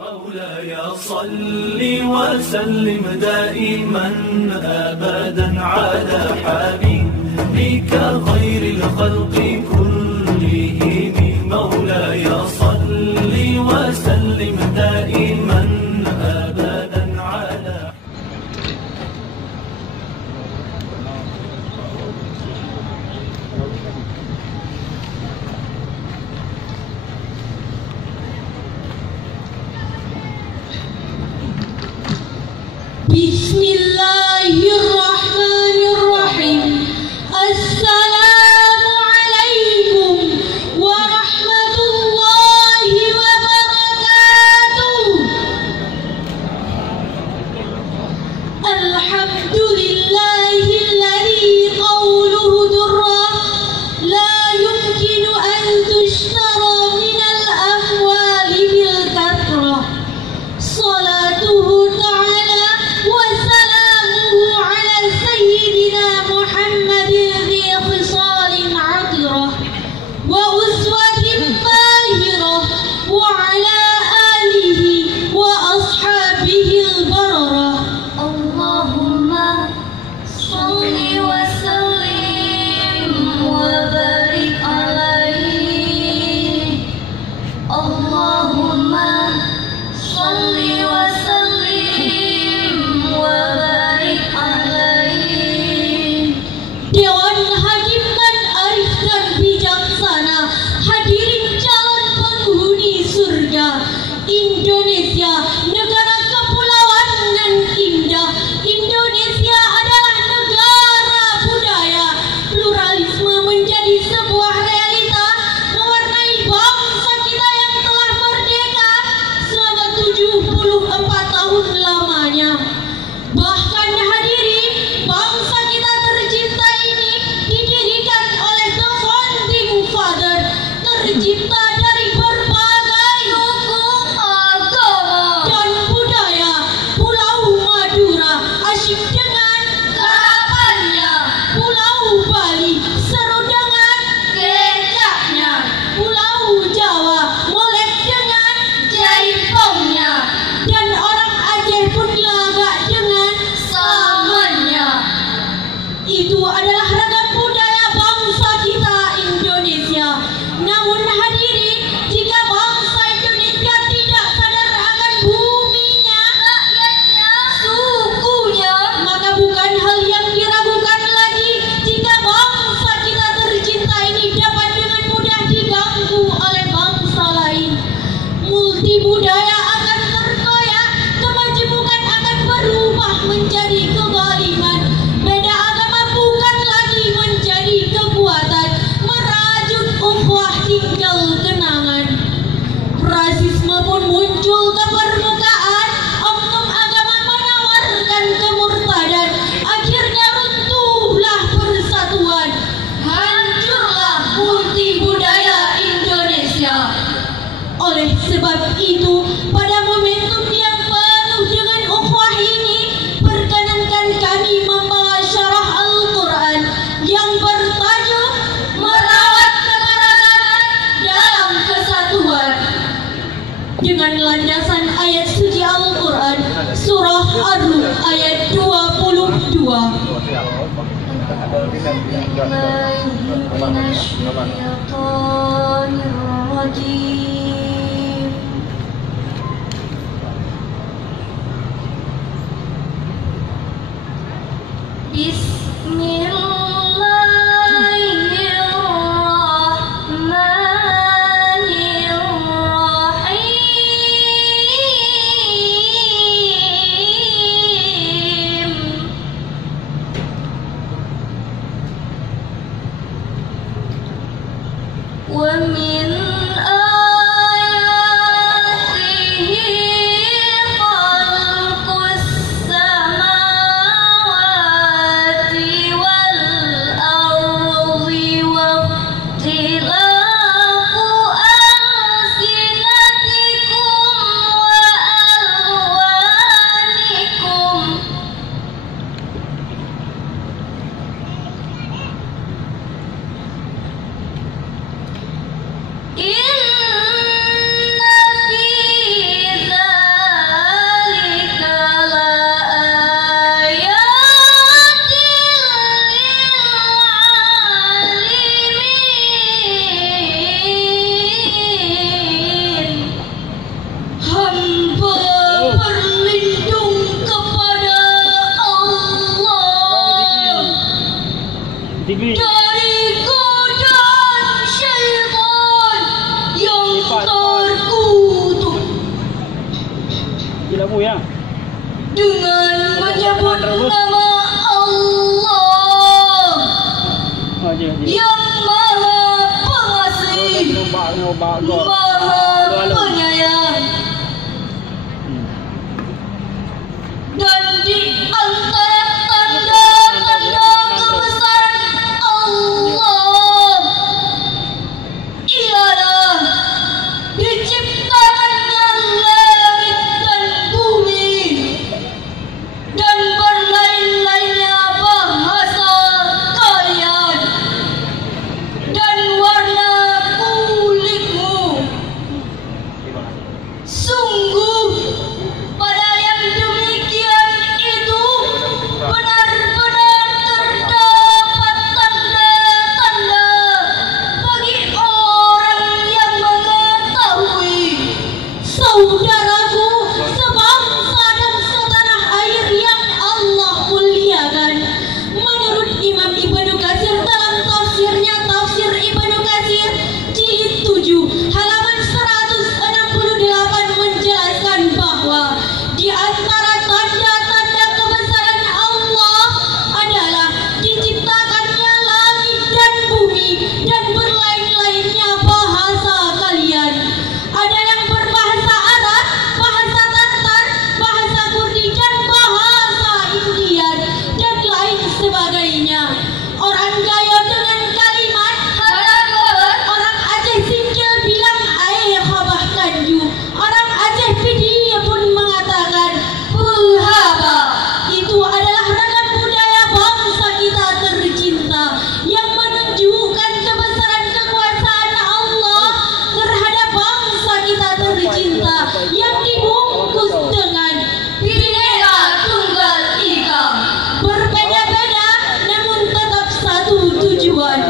مولاي صل وسلم دائما أبدا على حبيبك خير الخلق كلهم. مولاي صل وسلم دائما أبدا على Bismillahirrahmanirrahim. Assalamualaikum warahmatullahi wabarakatuh. Alhamdulillahilladzi qawluhu durra la yumkinu an tushtara minal amwali bil kathrah. Salatuhu ta'ala wa salamuhu ala sayyidina Muhammadin fi khisalin 'atirah wa uswatin bahirah wa ala alihi wa ashabihi al-bararah. Allahumma salli wa sallim wa barik alaihi. Allahumma salli wa sallim wa barik alaihi. Dewan Hakim dan Arif dan Bijaksana, hadirin calon penghuni surga. Indonesia, negara kepulauan nan indah. Indonesia adalah negara budaya. Pluralisme menjadi sebuah realita mewarnai bangsa kita yang telah merdeka selama 74 tahun lamanya. Bahkan hadirin, bangsa kita tercinta ini didirikan oleh the founding father, tercipta dari berbagai suku, agama dan budaya. Pulau Madura asyik dengan karapannya, Pulau Bali seru dengan kecapnya, Pulau Jawa molek dengan jaipongnya, dan orang Aceh pun lagak dengan samannya. Itu adalah ragam budaya bangsa kita Indonesia. Namun hadirin, jika bangsa Indonesia tidak sadar akan buminya, rakyatnya, sukunya, maka bukan hal yang diragukan lagi jika bangsa kita tercinta ini dapat dengan mudah diganggu oleh bangsa lain. Multi budaya akan terkoyak, kemajemukan akan berubah menjadi kezaliman. Beda agama bukan lagi menjadi kekuatan, merajut ukhuwah tinggal kenangan. Rasisme pun muncul ke permukaan, oknum agama menawarkan kemurtadan. Akhirnya runtuhlah persatuan, hancurlah multi budaya Indonesia. Oleh sebab itu, pada momentum yang penuh dengan ukhuwah ini, perkenankan kami membawa syarah Al-Quran yang bertajuk Merawat Keberagaman dalam Kesatuan, dengan landasan ayat suci Al-Quran surah Ar-Rum ayat 22. Wa min lagu ya. Dengan menyebut nama Allah yang Maha Pengasih, Maha Penyayang. Dan di antara tanda-tanda kebesaran Allah ialah diciptakannya langit dan bumi dan berlain-lainnya bahasa kalian dan warna kulitmu. Sungguh pada yang demikian itu benar-benar terdapat tanda-tanda bagi orang yang mengetahui. Saudaraku sebangsa dan setanah air yang Allah muliakan, menurut Imam Ibnu Katsir dalam tafsirnya Tafsir Ibnu Katsir jilid 7 halaman 168 menjelaskan bahwa di antara tanda-tanda kebesaran Allah adalah diciptakannya langit dan bumi dan berlain-lainnya bahasa kalian. Ada yang berbahasa Arab, bahasa Tatar, bahasa Kurdi dan bahasa Indian dan lain sebagainya. Orang Gayo dengan kalimat orang Aceh Singkil bilang air khabah kanju. Orang Aceh Pidi pun mengatakan puhaba. Itu adalah ragam budaya bangsa kita tercinta yang menunjukkan kebesaran kekuasaan Allah terhadap bangsa kita tercinta yang dibungkus dengan Bhinneka Tunggal Ika. Berbeda-beda namun tetap satu tujuan.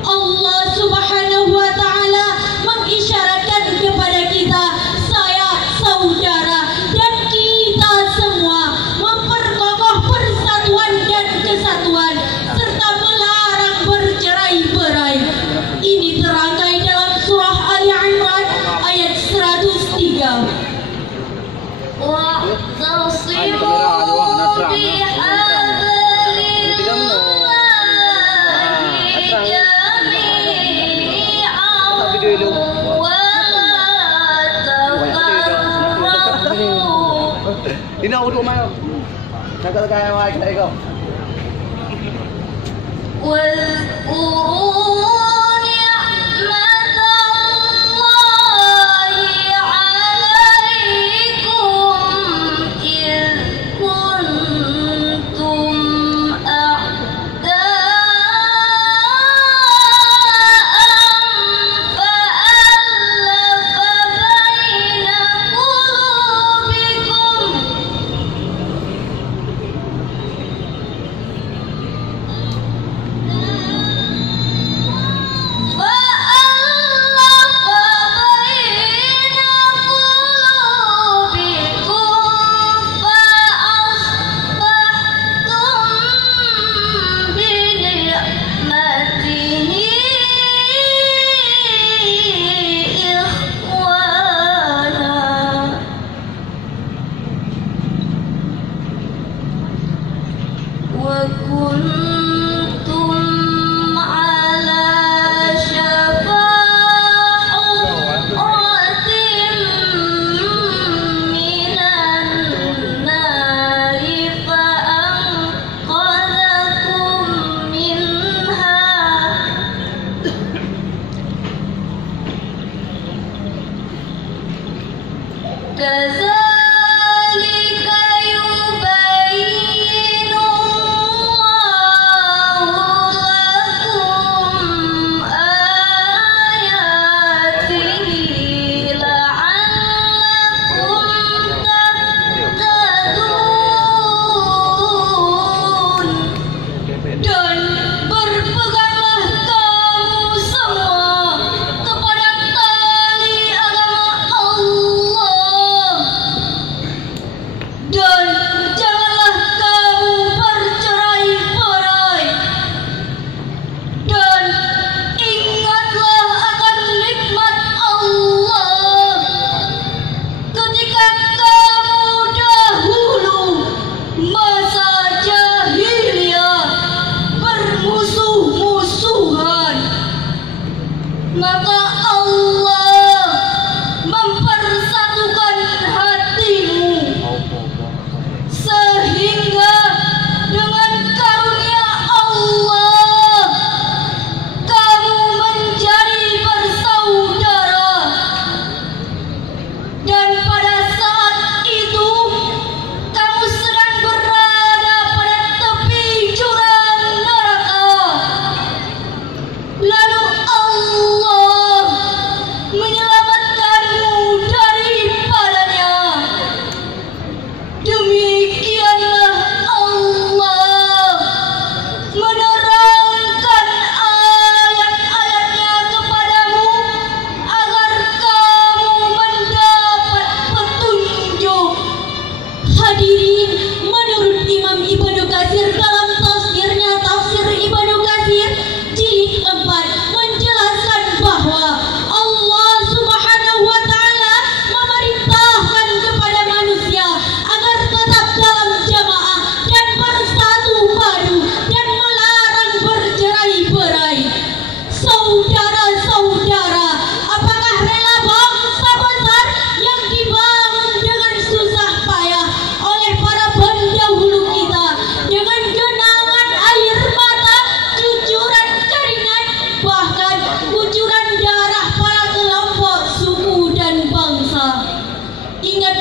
Allah Subhanahu wa Ta'ala mengisyaratkan kepada kita, saya, saudara, dan kita semua memperkokoh persatuan dan kesatuan serta melarang bercerai-berai. Ini terangkai dalam surah Ali Imran ayat 103. Wa'tasimu đi đâu tụi mày không? Sao cái ai cái đây không?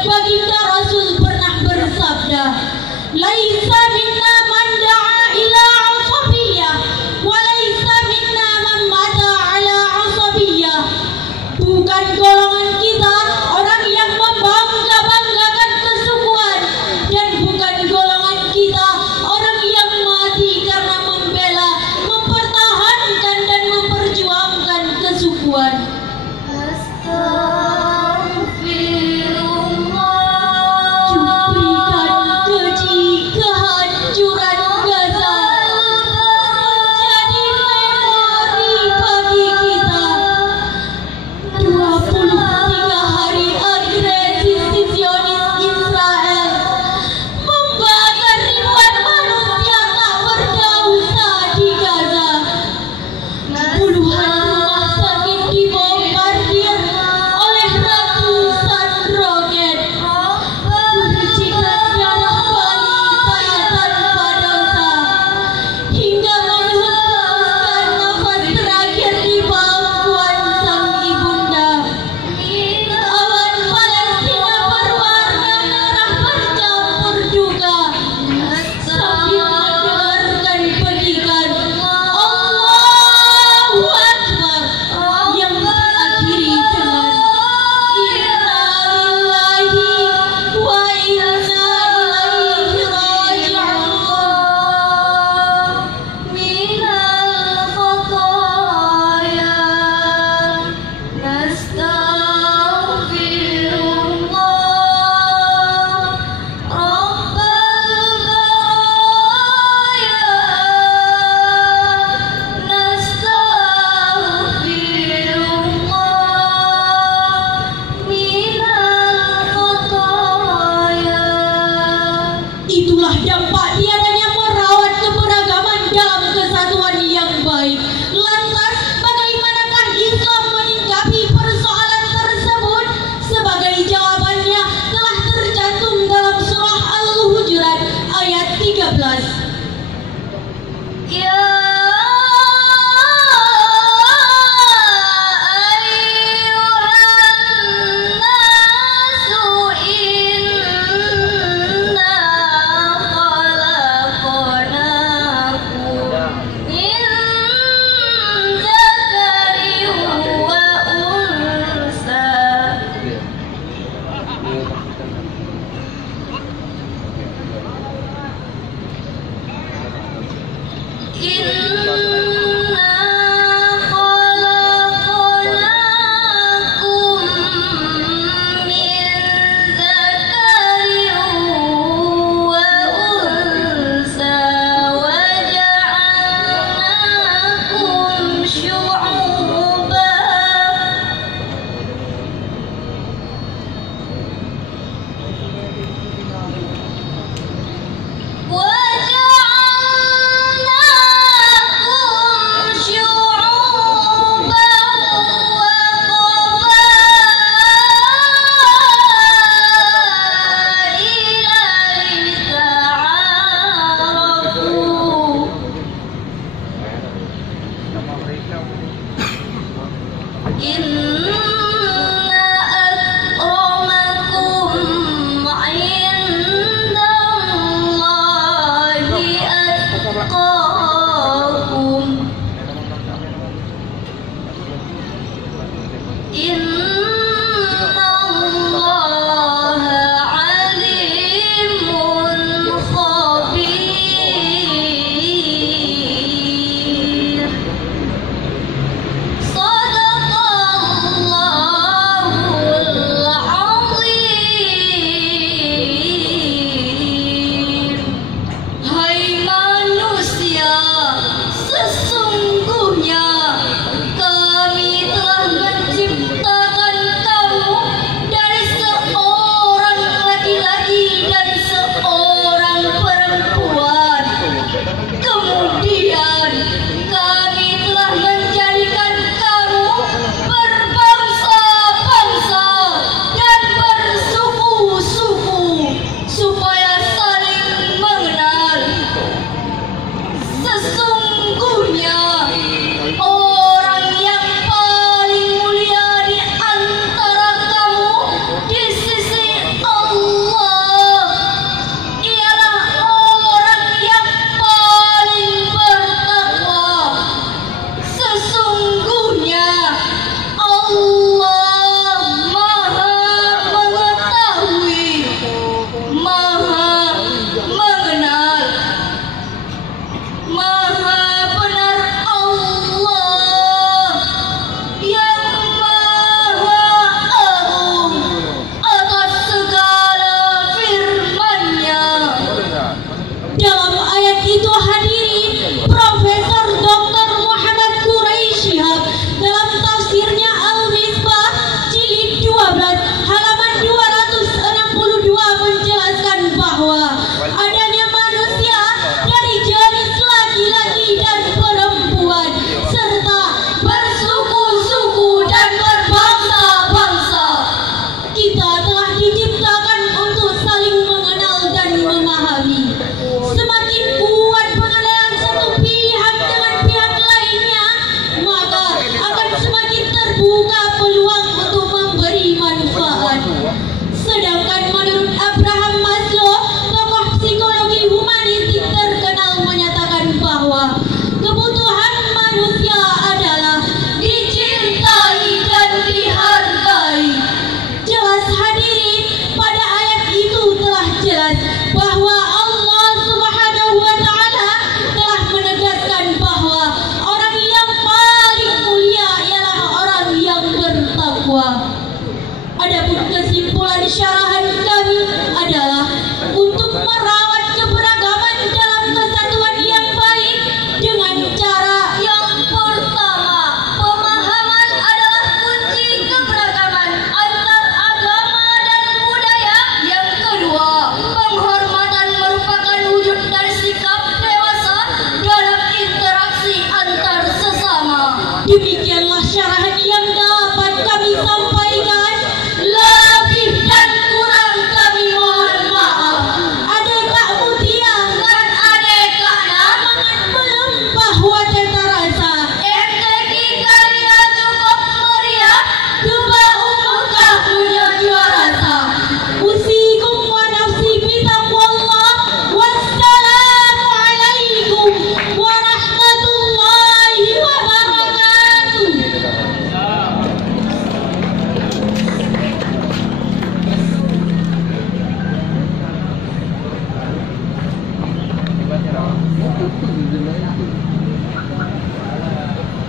baginda Rasul pernah bersabda, "Laisa minna man da'a ila asabiyyah, wa laisa minna man mata ala asabiyyah." Bukan golongan kita orang yang membangga-banggakan kesukuan, dan bukan golongan kita orang yang mati karena membela, mempertahankan dan memperjuangkan kesukuan. Astagfirullah. Cuplikan keji kehadiran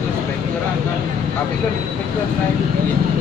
Inspektor kan, tapi kan inspektor naik